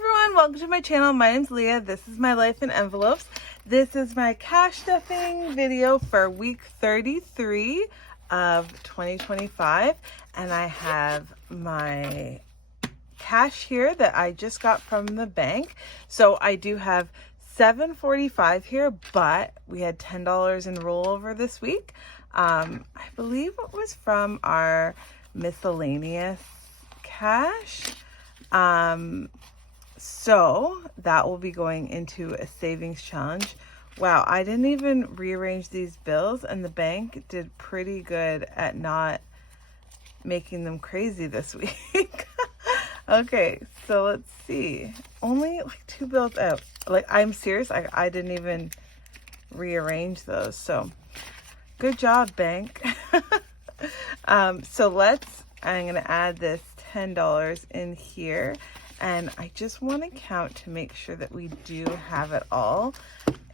everyone, welcome to my channel. My name's Leah. This is my life in envelopes. This is my cash stuffing video for week 33 of 2025, and I have my cash here that I just got from the bank. So I do have $7.45 here, but we had $10 in rollover this week. I believe it was from our miscellaneous cash. So that will be going into a savings challenge. Wow, I didn't even rearrange these bills, and the bank did pretty good at not making them crazy this week. Okay, so let's see. Only like 2 bills out. Like, I'm serious, I didn't even rearrange those. So good job, bank. So I'm gonna add this $10 in here, and I just want to count to make sure that we do have it all.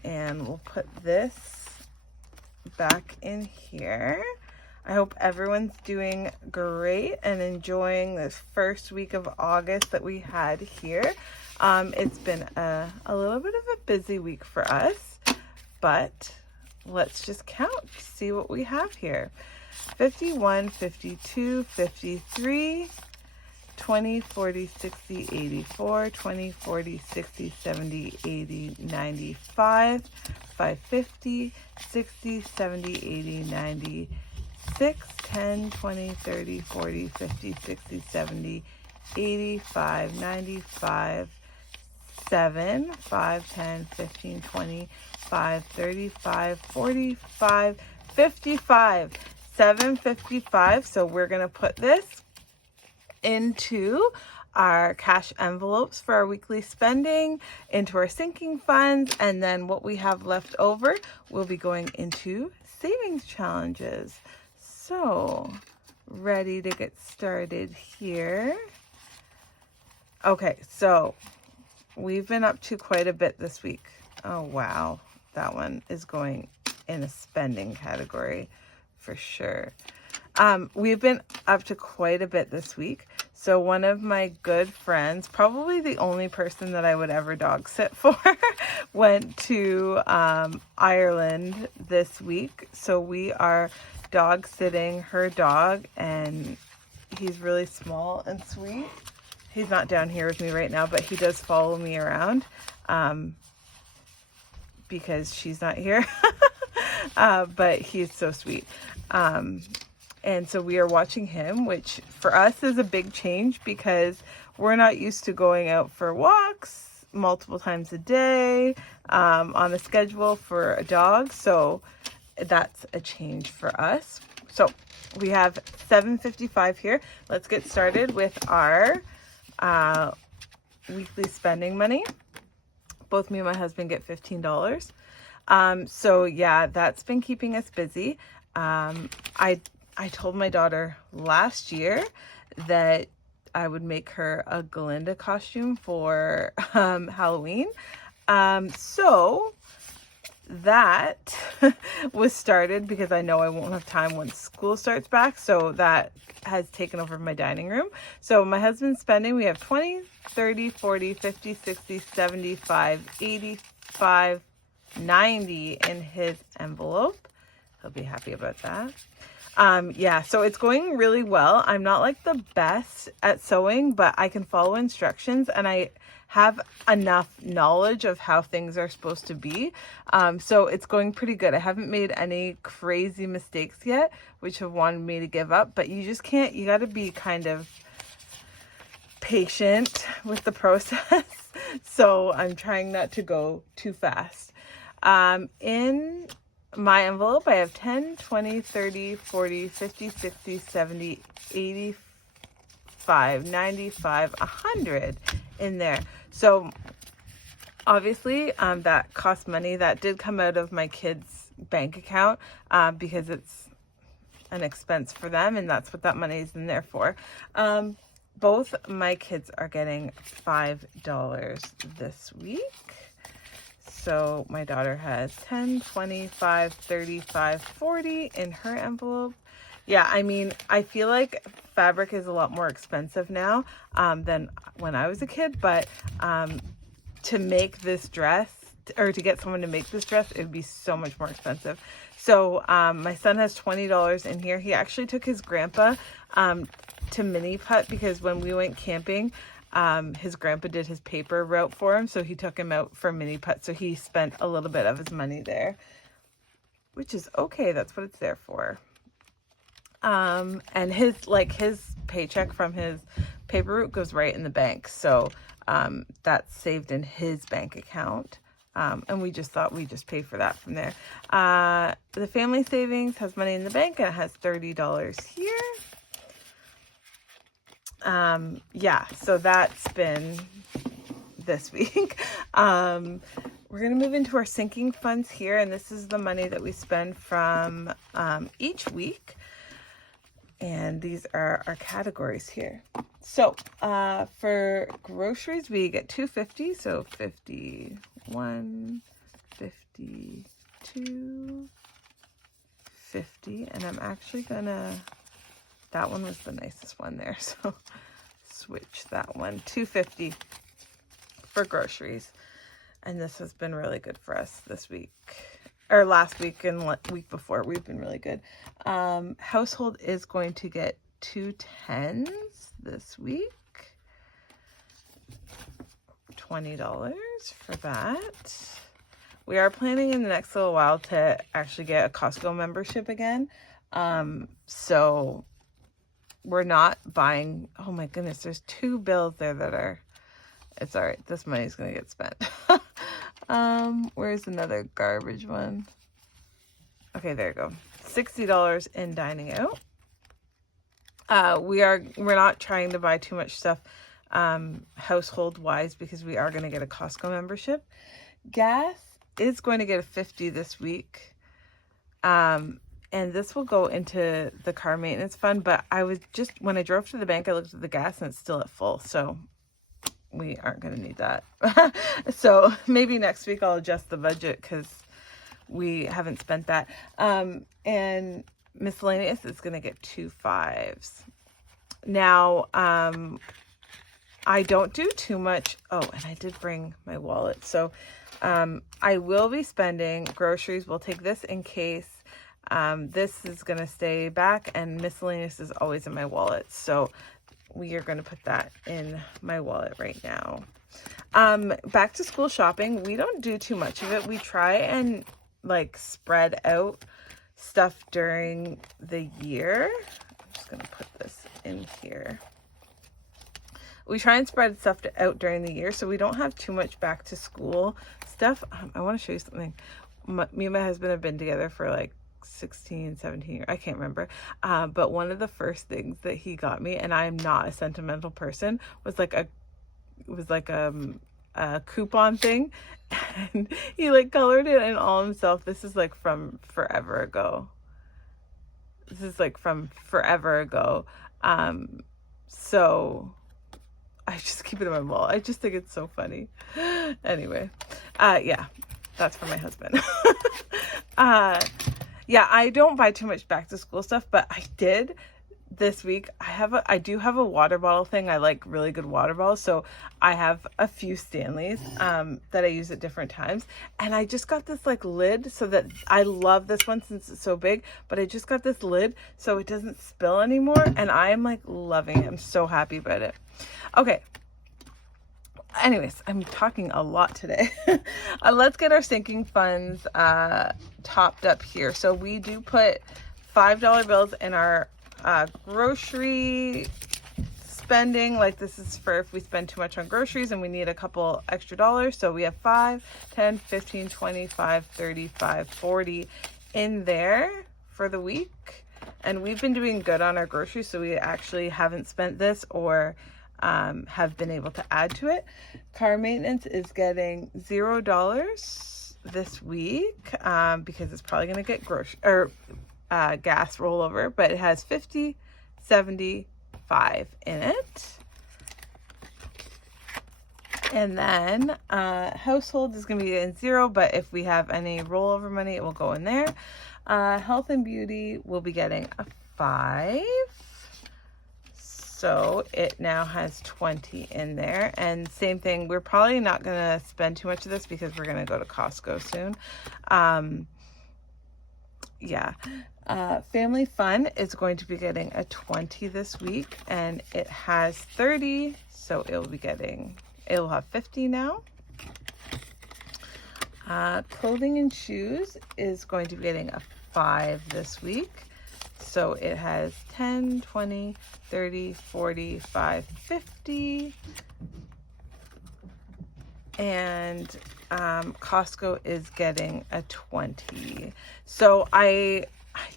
And we'll put this back in here. I hope everyone's doing great and enjoying this first week of August that we had here. It's been a little bit of a busy week for us, but let's just count, see what we have here. 51, 52, 53, 20, 40, 60, 84, 20, 40, 60, 70, 80, 95, 550, 60, 70, 80, 96, 10, 20, 30, 40, 50, 60, 70, 85, 95, 7, 5, 10, 15, 20, 5, 35, 45, 55, 755. So we're going to put this into our cash envelopes for our weekly spending, into our sinking funds, and then what we have left over will be going into savings challenges. So ready to get started here. Okay, so we've been up to quite a bit this week. Oh wow, that one is going in a spending category for sure. We've been up to quite a bit this week. So one of my good friends, probably the only person that I would ever dog sit for, went to Ireland this week. So we are dog sitting her dog, and he's really small and sweet. He's not down here with me right now, but he does follow me around because she's not here. But he's so sweet. And so we are watching him, which for us is a big change because we're not used to going out for walks multiple times a day on a schedule for a dog. So that's a change for us. So we have $7.55 here. Let's get started with our weekly spending money. Both me and my husband get $15. So yeah, that's been keeping us busy. I told my daughter last year that I would make her a Glinda costume for Halloween. So that was started because I know I won't have time once school starts back. So that has taken over my dining room. So my husband's spending, we have 20, 30, 40, 50, 60, 75, 85, 90 in his envelope. He'll be happy about that. Yeah, so it's going really well. I'm not like the best at sewing, but I can follow instructions, and I have enough knowledge of how things are supposed to be. So it's going pretty good. I haven't made any crazy mistakes yet, which have wanted me to give up, but you just can't, you got to be kind of patient with the process. So I'm trying not to go too fast. In my envelope, I have 10, 20, 30, 40, 50, 60, 70, 85, 95, 100 in there. So obviously that cost money. That did come out of my kids' bank account because it's an expense for them, and that's what that money is in there for. Both my kids are getting $5 this week. So my daughter has 10, 25, 35, 40 in her envelope. Yeah, I mean, I feel like fabric is a lot more expensive now than when I was a kid, but to make this dress, or to get someone to make this dress, it would be so much more expensive. So my son has $20 in here. He actually took his grandpa to mini putt, because when we went camping, his grandpa did his paper route for him, so he took him out for mini putt. So he spent a little bit of his money there, which is okay. That's what it's there for. And his paycheck from his paper route goes right in the bank. So, that's saved in his bank account. And we just thought we'd just pay for that from there. The family savings has money in the bank, and it has $30 here. Yeah, so that's been this week. We're going to move into our sinking funds here. And this is the money that we spend from, each week. And these are our categories here. So for groceries, we get $2.50. So 51, 52, 50. And I'm actually gonna, that one was the nicest one there. So switch that one. $2.50 for groceries. And this has been really good for us this week. Or last week and week before, we've been really good. Household is going to get $2.10 this week. $20 for that. We are planning in the next little while to actually get a Costco membership again. So we're not buying, oh my goodness, there's 2 bills there that are, it's all right. This money's going to get spent. Where's another garbage one? Okay, there you go. $60 in dining out. We're not trying to buy too much stuff household wise, because we are going to get a Costco membership. Gas is going to get a $50 this week. And this will go into the car maintenance fund, but when I drove to the bank, I looked at the gas and it's still at full. So we aren't going to need that. So maybe next week I'll adjust the budget, because we haven't spent that. And miscellaneous is going to get $2.05. Now, I don't do too much. Oh, and I did bring my wallet. So I will be spending groceries. We'll take this in case. This is going to stay back, and miscellaneous is always in my wallet. So we are going to put that in my wallet right now. Back to school shopping. We don't do too much of it. We try and spread out stuff during the year. I'm just going to put this in here. We try and spread stuff out during the year, so we don't have too much back to school stuff. I want to show you something. Me and my husband have been together for 16, 17 years. I can't remember. But one of the first things that he got me, and I'm not a sentimental person, was a coupon thing. And he colored it in all himself. This is from forever ago. So I just keep it in my wallet. I just think it's so funny. Anyway, yeah, that's for my husband. Yeah, I don't buy too much back to school stuff, but I did this week. I do have a water bottle thing. I like really good water bottles. So I have a few Stanleys that I use at different times. And I just got this lid, so that I love this one since it's so big, but I just got this lid so it doesn't spill anymore. And I am loving it. I'm so happy about it. Okay. Anyways, I'm talking a lot today. Let's get our sinking funds topped up here. So we do put $5 bills in our grocery spending. This is for if we spend too much on groceries and we need a couple extra dollars. So we have 5, 10, 15, 25, 35, 40 in there for the week. And we've been doing good on our groceries, so we actually haven't spent this or have been able to add to it. Car maintenance is getting $0 this week because it's probably going to get gas rollover, but it has 50, 75 in it. And then household is going to be in 0, but if we have any rollover money, it will go in there. Health and beauty will be getting a 5. So it now has 20 in there. And same thing, we're probably not going to spend too much of this because we're going to go to Costco soon. Yeah. Family Fun is going to be getting a 20 this week, and it has 30, so it'll have 50 now. Clothing and Shoes is going to be getting a 5 this week, so it has 10, 20, 30, 40, 5, 50. And Costco is getting a 20. So I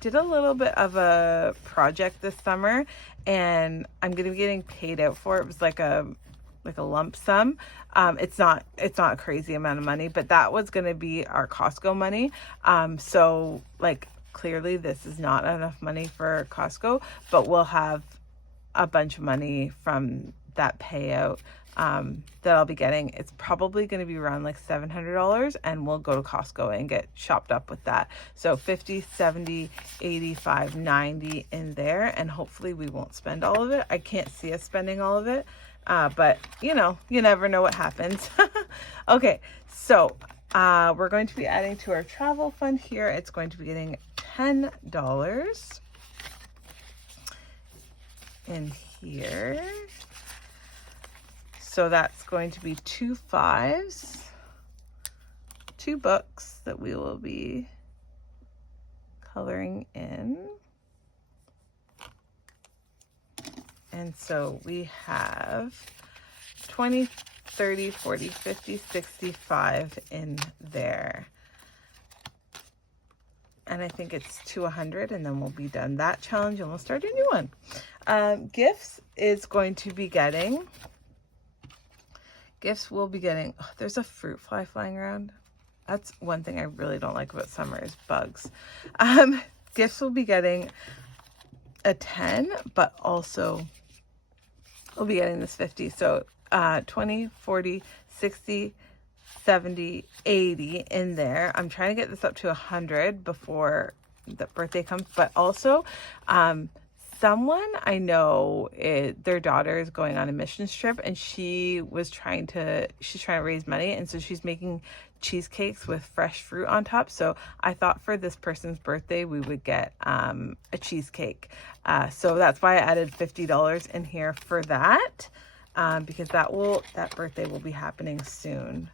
did a little bit of a project this summer, and I'm gonna be getting paid out for it. It was like a lump sum. It's not a crazy amount of money, but that was gonna be our Costco money. So like clearly this is not enough money for Costco, but we'll have a bunch of money from that payout that I'll be getting. It's probably going to be around like $700, and we'll go to Costco and get shopped up with that. So 50, 70, 85, 90 in there, and hopefully we won't spend all of it. I can't see us spending all of it, but you know, you never know what happens. Okay, so we're going to be adding to our travel fund here. It's going to be getting $10 in here. So that's going to be 2 5s, 2 books that we will be coloring in. And so we have 20, 30, 40, 50, 65 in there. And I think it's to 100, and then we'll be done that challenge and we'll start a new one. Gifts is going to be getting... Gifts will be getting, oh, there's a fruit fly flying around. That's one thing I really don't like about summer is bugs. Gifts will be getting a 10, but also we'll be getting this 50. So 20, 40, 60, 70, 80 in there. I'm trying to get this up to 100 before the birthday comes, but also someone I know, their daughter is going on a missions trip, and she's trying to raise money, and so she's making cheesecakes with fresh fruit on top. So I thought for this person's birthday we would get a cheesecake. So that's why I added $50 in here for that, because that birthday will be happening soon.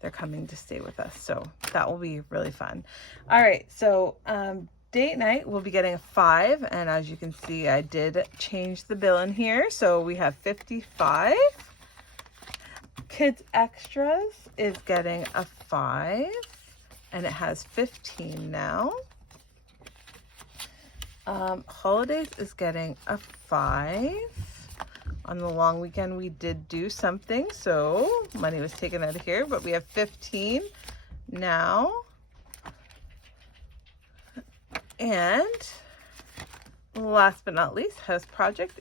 They're coming to stay with us, so that will be really fun. All right, so date night will be getting a 5, and as you can see, I did change the bill in here, so we have 55. Kids Extras is getting a 5, and it has 15 now. Holidays is getting a 5. On the long weekend we did do something, so money was taken out of here, but we have 15 now. And last but not least, House Project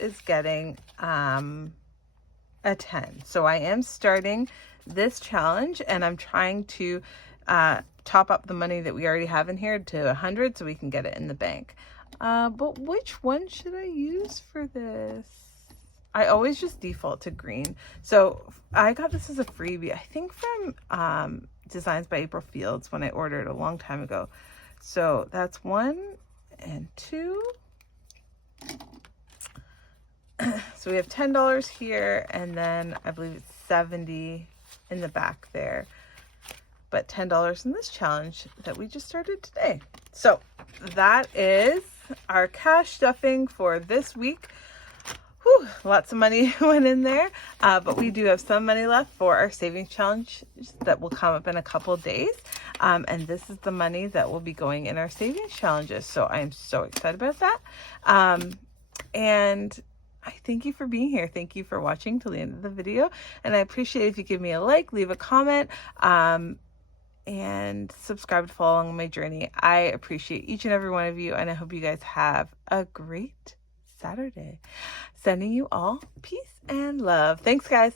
is getting a 10. So I am starting this challenge, and I'm trying to top up the money that we already have in here to 100 so we can get it in the bank. But which one should I use for this? I always just default to green. So I got this as a freebie, I think from Designs by April Fields when I ordered a long time ago. So that's 1 and 2. So we have $10 here, and then I believe it's 70 in the back there. But $10 in this challenge that we just started today. So that is our cash stuffing for this week. Whew, lots of money went in there, but we do have some money left for our savings challenge that will come up in a couple days. And this is the money that will be going in our savings challenges. So I am so excited about that. And I thank you for being here. Thank you for watching till the end of the video. And I appreciate if you give me a like, leave a comment, and subscribe to follow along my journey. I appreciate each and every one of you, and I hope you guys have a great Saturday. Sending you all peace and love. Thanks, guys.